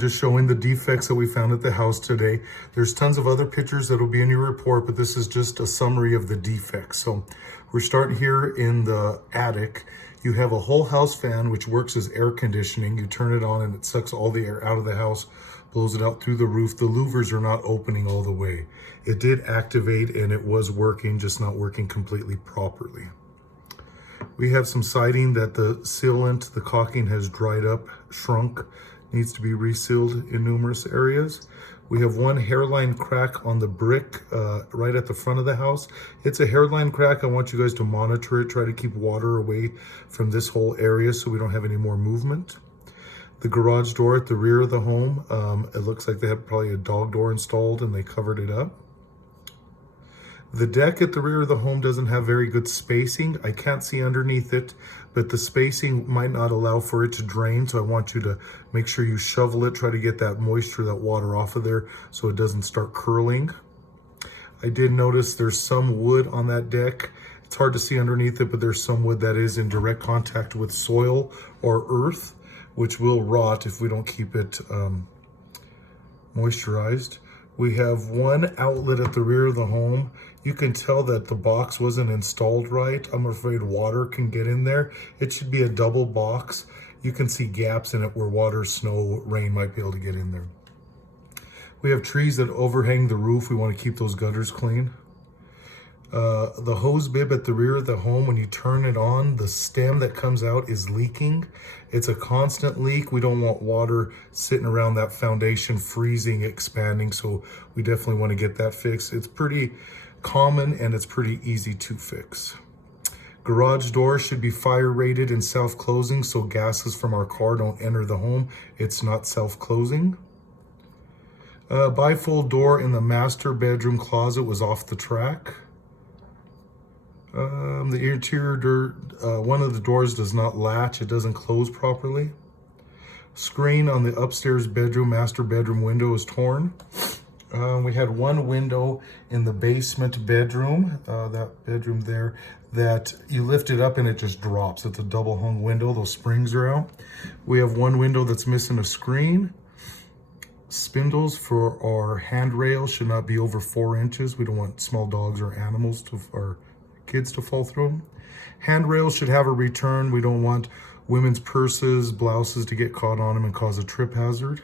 just showing the defects that we found at the house today. There's tons of other pictures that will be in your report, but this is just a summary of the defects. So we're starting here in the attic. You have a whole house fan, which works as air conditioning. You turn it on and it sucks all the air out of the house, blows it out through the roof. The louvers are not opening all the way. It did activate and it was working, just not working completely properly. We have some siding that the sealant, the caulking has dried up, shrunk, needs to be resealed in numerous areas. We have one hairline crack on the brick right at the front of the house. It's a hairline crack. I want you guys to monitor it, try to keep water away from this whole area so we don't have any more movement. The garage door at the rear of the home, it looks like they had probably a dog door installed and they covered it up. The deck at the rear of the home doesn't have very good spacing. I can't see underneath it, but the spacing might not allow for it to drain. So I want you to make sure you shovel it, try to get that moisture, that water off of there so it doesn't start curling. I did notice there's some wood on that deck. It's hard to see underneath it, but there's some wood that is in direct contact with soil or earth, which will rot if we don't keep it moisturized. We have one outlet at the rear of the home. You can tell that the box wasn't installed right. I'm afraid water can get in there. It should be a double box. You can see gaps in it where water, snow, rain might be able to get in there. We have trees that overhang the roof. We want to keep those gutters clean. The hose bib at the rear of the home, when you turn it on, the stem that comes out is leaking. It's a constant leak. We don't want water sitting around that foundation, freezing, expanding. So we definitely want to get that fixed. It's pretty common and it's pretty easy to fix. Garage door should be fire rated and self-closing so gases from our car don't enter the home. It's not self-closing. Bifold door in the master bedroom closet was off the track. The interior door, one of the doors does not latch. It doesn't close properly. Screen on the upstairs bedroom, master bedroom window is torn. We had one window in the basement bedroom, that bedroom there, that you lift it up and it just drops. It's a double hung window. Those springs are out. We have one window that's missing a screen. Spindles for our handrail should not be over 4 inches. We don't want small dogs or animals or kids to fall through them. Handrails should have a return. We don't want women's purses, blouses to get caught on them and cause a trip hazard.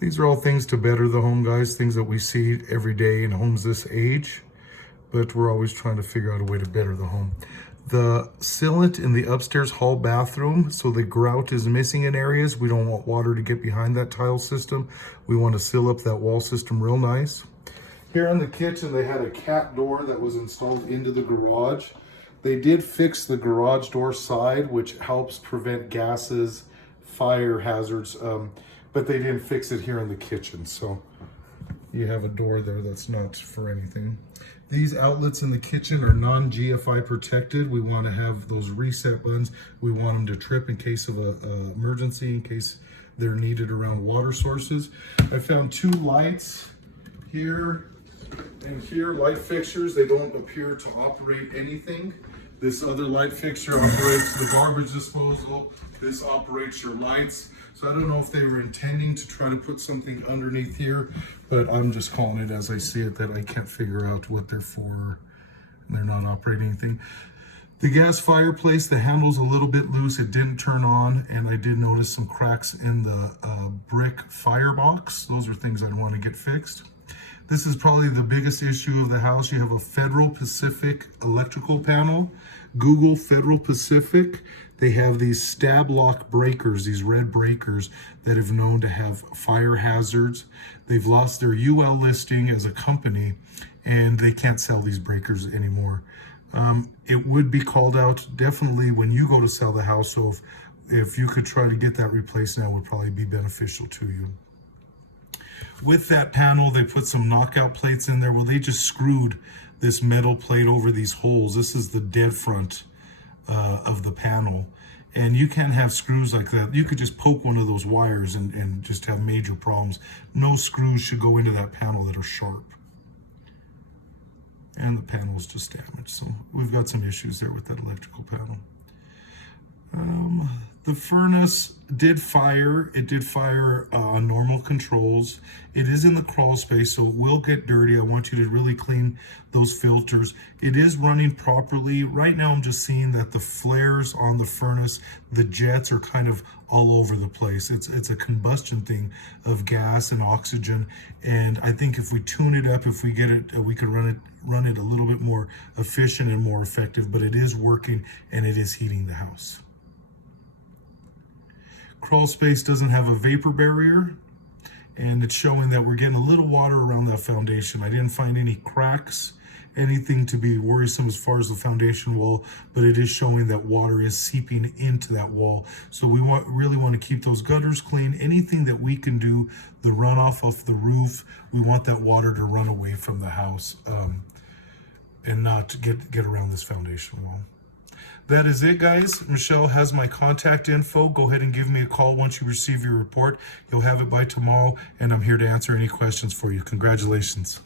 These are all things to better the home, guys, things that we see every day in homes this age, but we're always trying to figure out a way to better the home. The sealant in the upstairs hall bathroom, so the grout is missing in areas. We don't want water to get behind that tile system. We want to seal up that wall system real nice. Here in the kitchen, they had a cat door that was installed into the garage. They did fix the garage door side, which helps prevent gases, fire hazards, but they didn't fix it here in the kitchen. So you have a door there that's not for anything. These outlets in the kitchen are non-GFI protected. We want to have those reset buttons. We want them to trip in case of an emergency, in case they're needed around water sources. I found 2 lights here and here, light fixtures. They don't appear to operate anything. This other light fixture operates the garbage disposal. This operates your lights. So I don't know if they were intending to try to put something underneath here, but I'm just calling it as I see it, that I can't figure out what they're for, and they're not operating anything. The gas fireplace, the handle's a little bit loose. It didn't turn on, and I did notice some cracks in the brick firebox. Those are things I want to get fixed. This is probably the biggest issue of the house. You have a Federal Pacific electrical panel. Google Federal Pacific. They have these stab lock breakers, these red breakers that have known to have fire hazards. They've lost their UL listing as a company and they can't sell these breakers anymore. It would be called out definitely when you go to sell the house. So if you could try to get that replaced now, would probably be beneficial to you. With that panel, they put some knockout plates in there. Well, they just screwed this metal plate over these holes. This is the dead front of the panel. And you can't have screws like that. You could just poke one of those wires and just have major problems. No screws should go into that panel that are sharp. And the panel is just damaged. So we've got some issues there with that electrical panel. The furnace did fire. It did fire on normal controls. It is in the crawl space, so it will get dirty. I want you to really clean those filters. It is running properly. Right now I'm just seeing that the flares on the furnace, the jets are kind of all over the place. It's a combustion thing of gas and oxygen, and I think if we tune it up, if we get it, we could run it a little bit more efficient and more effective, but it is working and it is heating the house. Crawl space doesn't have a vapor barrier, and it's showing that we're getting a little water around that foundation. I didn't find any cracks, anything to be worrisome as far as the foundation wall, but it is showing that water is seeping into that wall. So we really want to keep those gutters clean. Anything that we can do, the runoff off the roof, we want that water to run away from the house and not get around this foundation wall. That is it, guys. Michelle has my contact info. Go ahead and give me a call once you receive your report. You'll have it by tomorrow, and I'm here to answer any questions for you. Congratulations.